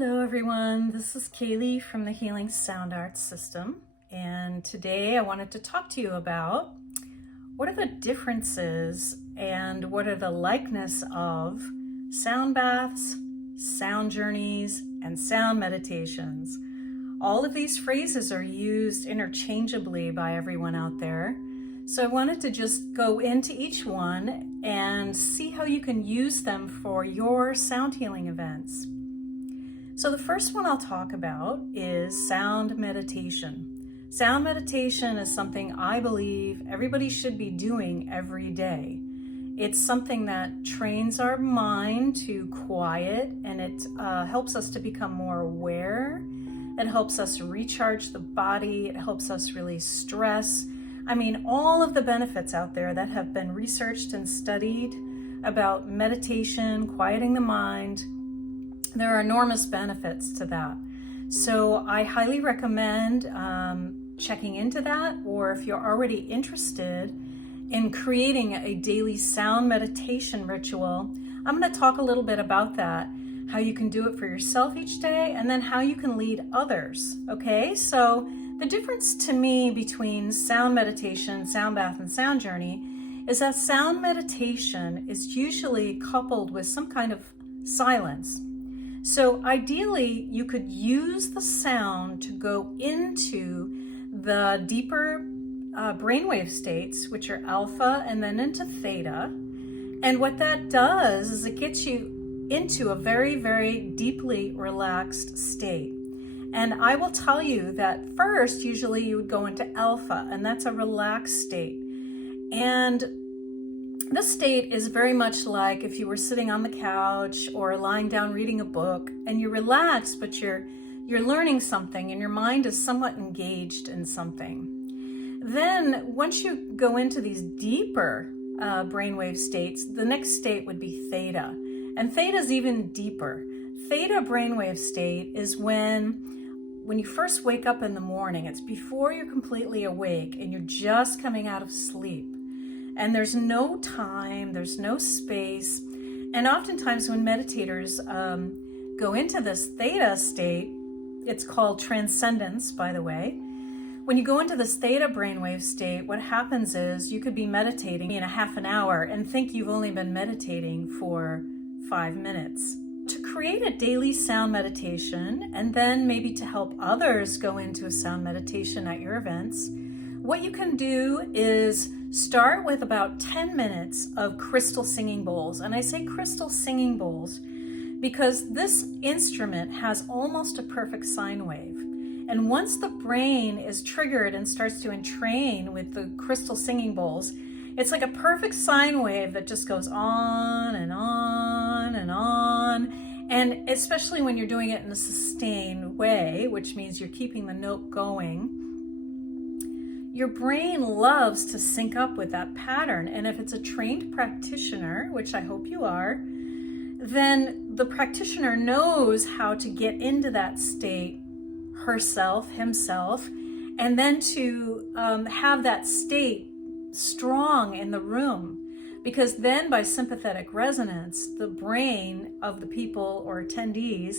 Hello everyone, this is Kaylee from the Healing Sound Arts System, and today I wanted to talk to you about what are the differences and what are the likeness of sound baths, sound journeys, and sound meditations. All of these phrases are used interchangeably by everyone out there, so I wanted to just go into each one and see how you can use them for your sound healing events. So the first one I'll talk about is sound meditation. Sound meditation is something I believe everybody should be doing every day. It's something that trains our mind to quiet, and it helps us to become more aware. It helps us recharge the body. It helps us release stress. I mean, all of the benefits out there that have been researched and studied about meditation, quieting the mind, there are enormous benefits to that. So I highly recommend checking into that, or if you're already interested in creating a daily sound meditation ritual, I'm going to talk a little bit about that, how you can do it for yourself each day, and then how you can lead others. Okay, so the difference to me between sound meditation, sound bath, and sound journey is that sound meditation is usually coupled with some kind of silence. So ideally, you could use the sound to go into the deeper brainwave states, which are alpha and then into theta. And what that does is it gets you into a very, very deeply relaxed state. And I will tell you that first, usually you would go into alpha, and that's a relaxed state. And this state is very much like if you were sitting on the couch or lying down reading a book and you're relaxed, but you're learning something and your mind is somewhat engaged in something. Then once you go into these deeper brainwave states, the next state would be theta. And theta is even deeper. Theta brainwave state is when you first wake up in the morning. It's before you're completely awake and you're just coming out of sleep. And there's no time, there's no space. And oftentimes when meditators go into this theta state, it's called transcendence, by the way. When you go into this theta brainwave state, what happens is you could be meditating in a half an hour and think you've only been meditating for 5 minutes. To create a daily sound meditation, and then maybe to help others go into a sound meditation at your events, what you can do is start with about 10 minutes of crystal singing bowls. And I say crystal singing bowls because this instrument has almost a perfect sine wave. And once the brain is triggered and starts to entrain with the crystal singing bowls, it's like a perfect sine wave that just goes on and on and on. And especially when you're doing it in a sustained way, which means you're keeping the note going, your brain loves to sync up with that pattern. And if it's a trained practitioner, which I hope you are, then the practitioner knows how to get into that state herself, himself, and then to have that state strong in the room. Because then by sympathetic resonance, the brain of the people or attendees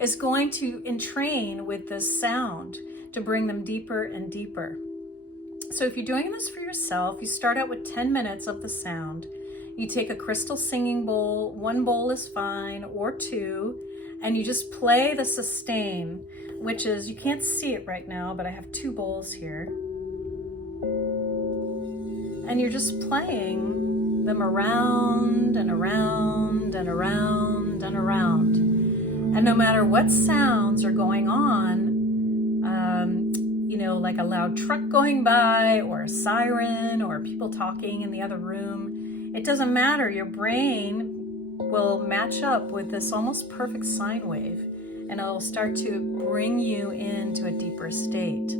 is going to entrain with this sound to bring them deeper and deeper. So if you're doing this for yourself, you start out with 10 minutes of the sound. You take a crystal singing bowl, 1 bowl is fine, or 2, and you just play the sustain, which is, you can't see it right now, but I have 2 bowls here. And you're just playing them around and around and around and around. And no matter what sounds are going on, like a loud truck going by or a siren or people talking in the other room, it doesn't matter. Your brain will match up with this almost perfect sine wave, and it'll start to bring you into a deeper state.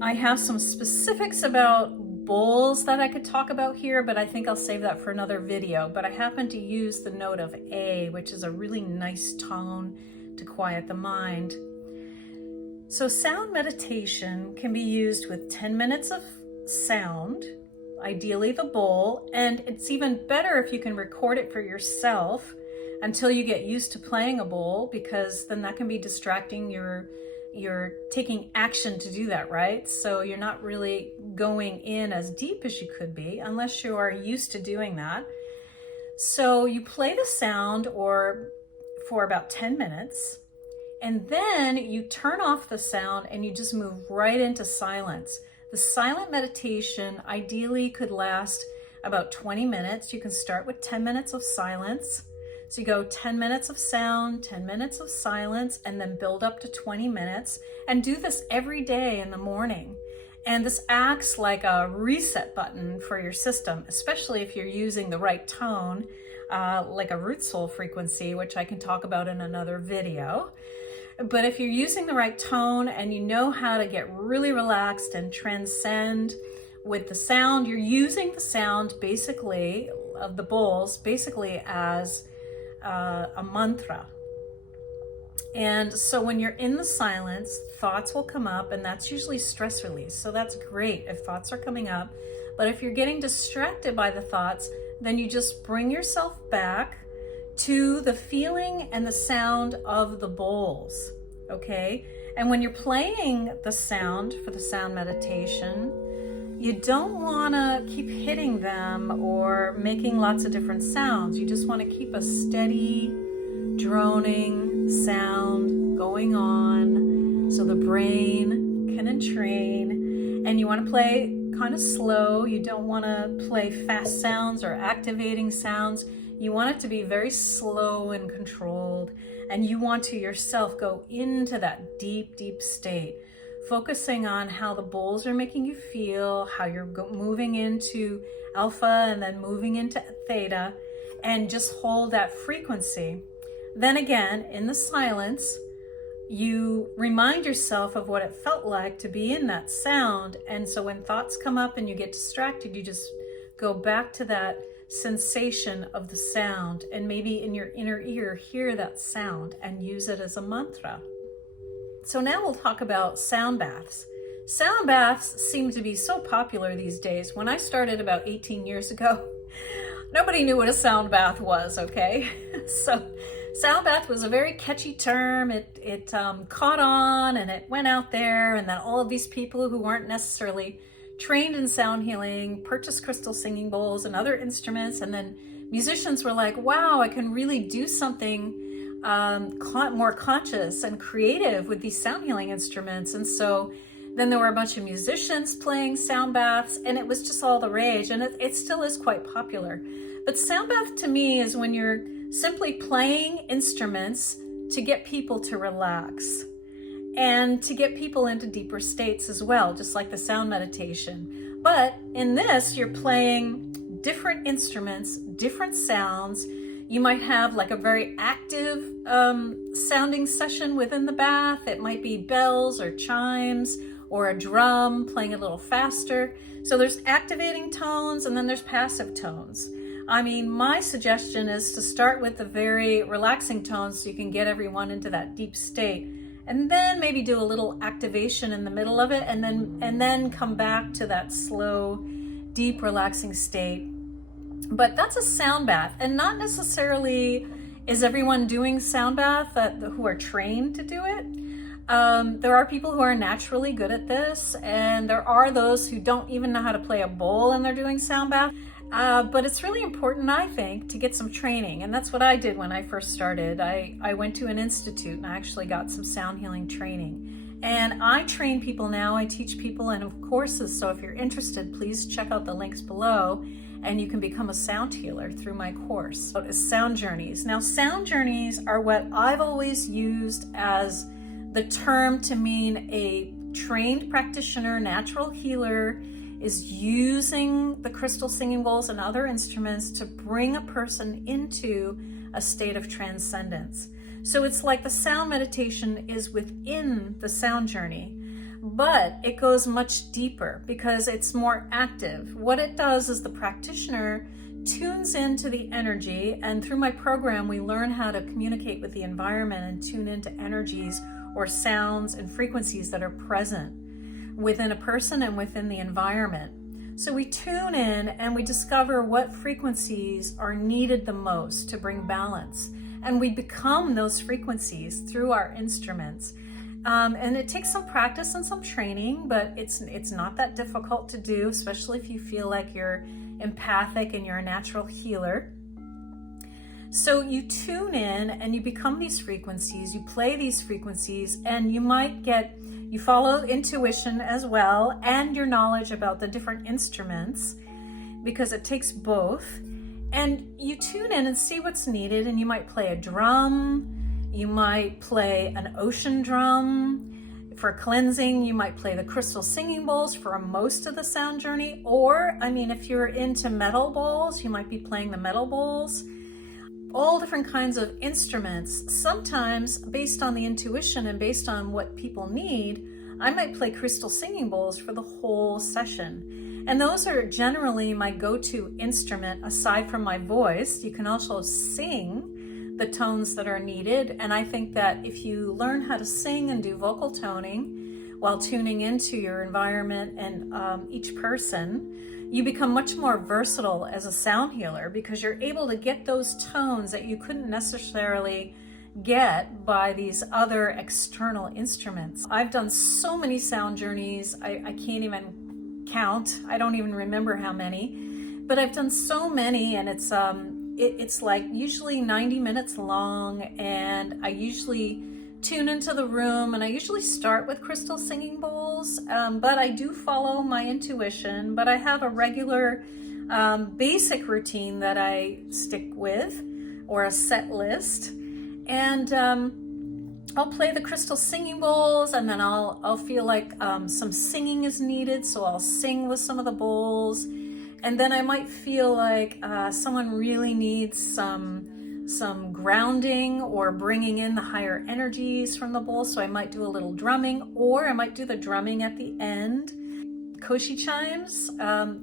I have some specifics about bowls that I could talk about here, but I think I'll save that for another video. But I happen to use the note of A, which is a really nice tone to quiet the mind. So sound meditation can be used with 10 minutes of sound, ideally the bowl, and it's even better if you can record it for yourself until you get used to playing a bowl, because then that can be distracting. You're taking action to do that, right? So you're not really going in as deep as you could be unless you are used to doing that. So you play the sound for about 10 minutes, and then you turn off the sound and you just move right into silence. The silent meditation ideally could last about 20 minutes. You can start with 10 minutes of silence. So you go 10 minutes of sound, 10 minutes of silence, and then build up to 20 minutes, and do this every day in the morning. And this acts like a reset button for your system, especially if you're using the right tone, like a root soul frequency, which I can talk about in another video. But if you're using the right tone and you know how to get really relaxed and transcend with the sound, you're using the sound basically of the bowls basically as a mantra. And so when you're in the silence, thoughts will come up, and that's usually stress release. So that's great if thoughts are coming up. But if you're getting distracted by the thoughts, then you just bring yourself back to the feeling and the sound of the bowls, okay? And when you're playing the sound for the sound meditation, you don't want to keep hitting them or making lots of different sounds. You just want to keep a steady, droning sound going on so the brain can entrain. And you want to play kind of slow. You don't want to play fast sounds or activating sounds. You want it to be very slow and controlled. And you want to yourself go into that deep, deep state, focusing on how the bowls are making you feel, how you're moving into alpha and then moving into theta, and just hold that frequency. Then again, in the silence, you remind yourself of what it felt like to be in that sound. And so when thoughts come up and you get distracted, you just go back to that sensation of the sound, and maybe in your inner ear hear that sound and use it as a mantra. So now we'll talk about sound baths. Sound baths seem to be so popular these days. When I started about 18 years ago, nobody knew what a sound bath was, okay? So sound bath was a very catchy term. It caught on and it went out there, and then all of these people who weren't necessarily trained in sound healing purchased crystal singing bowls and other instruments, and then musicians were like, wow, I can really do something more conscious and creative with these sound healing instruments. And so then there were a bunch of musicians playing sound baths, and it was just all the rage, and it still is quite popular. But sound bath to me is when you're simply playing instruments to get people to relax and to get people into deeper states as well, just like the sound meditation. But in this, you're playing different instruments, different sounds. You might have like a very active sounding session within the bath. It might be bells or chimes or a drum playing a little faster. So there's activating tones, and then there's passive tones. I mean, my suggestion is to start with the very relaxing tones so you can get everyone into that deep state, and then maybe do a little activation in the middle of it, and then come back to that slow, deep, relaxing state. But that's a sound bath, and not necessarily is everyone doing sound bath who are trained to do it. There are people who are naturally good at this, and there are those who don't even know how to play a bowl and they're doing sound bath. But it's really important, I think, to get some training, and that's what I did when I first started. I went to an institute and I actually got some sound healing training. And I train people now, I teach people and have courses, so if you're interested, please check out the links below, and you can become a sound healer through my course. Sound journeys. Now, sound journeys are what I've always used as the term to mean a trained practitioner, natural healer, is using the crystal singing bowls and other instruments to bring a person into a state of transcendence. So it's like the sound meditation is within the sound journey, but it goes much deeper because it's more active. What it does is the practitioner tunes into the energy, and through my program, we learn how to communicate with the environment and tune into energies or sounds and frequencies that are present within a person and within the environment. So we tune in and we discover what frequencies are needed the most to bring balance. and we become those frequencies through our instruments. And it takes some practice and some training, but it's not that difficult to do, especially if you feel like you're empathic and you're a natural healer. So you tune in and you become these frequencies, you play these frequencies, and you follow intuition as well, and your knowledge about the different instruments, because it takes both. And you tune in and see what's needed, and you might play a drum, you might play an ocean drum. For cleansing, you might play the crystal singing bowls for most of the sound journey. Or, if you're into metal bowls, you might be playing the metal bowls. All different kinds of instruments. Sometimes, based on the intuition and based on what people need, I might play crystal singing bowls for the whole session. And those are generally my go-to instrument aside from my voice. You can also sing the tones that are needed. And I think that if you learn how to sing and do vocal toning while tuning into your environment and each person, you become much more versatile as a sound healer, because you're able to get those tones that you couldn't necessarily get by these other external instruments. I've done so many sound journeys, I can't even count. I don't even remember how many, but I've done so many, and it's like usually 90 minutes long, and I usually tune into the room, and I usually start with crystal singing bowls, but I do follow my intuition, but I have a regular basic routine that I stick with, or a set list, and I'll play the crystal singing bowls, and then I'll feel like some singing is needed, so I'll sing with some of the bowls. And then I might feel like someone really needs some grounding or bringing in the higher energies from the bowl. So I might do a little drumming, or I might do the drumming at the end. Koshi chimes,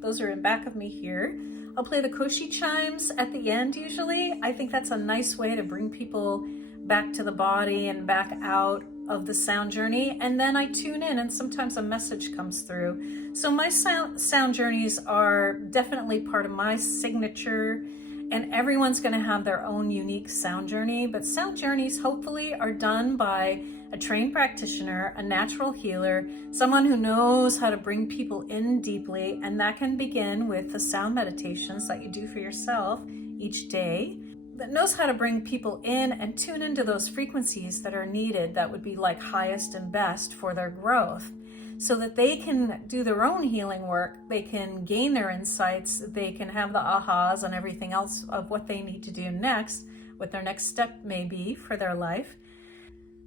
those are in back of me here. I'll play the koshi chimes at the end usually. I think that's a nice way to bring people back to the body and back out of the sound journey. And then I tune in, and sometimes a message comes through. So my sound journeys are definitely part of my signature, and everyone's going to have their own unique sound journey. But sound journeys hopefully are done by a trained practitioner, a natural healer, someone who knows how to bring people in deeply. And that can begin with the sound meditations that you do for yourself each day, that knows how to bring people in and tune into those frequencies that are needed, that would be like highest and best for their growth, so that they can do their own healing work, they can gain their insights, they can have the ahas and everything else of what they need to do next, what their next step may be for their life.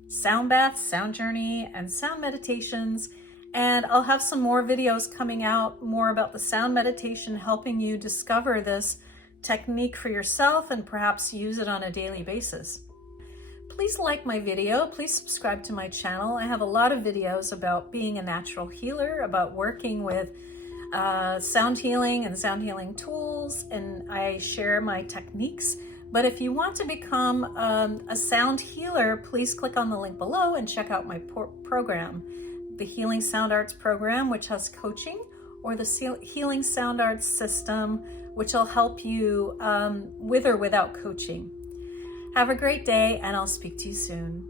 Sound baths, sound journey, and sound meditations. And I'll have some more videos coming out more about the sound meditation, helping you discover this technique for yourself and perhaps use it on a daily basis. Please like my video, please subscribe to my channel. I have a lot of videos about being a natural healer, about working with sound healing and sound healing tools, and I share my techniques. But if you want to become a sound healer, please click on the link below and check out my program, the Healing Sound Arts program, which has coaching, or the Healing Sound Arts system, which will help you with or without coaching. Have a great day, and I'll speak to you soon.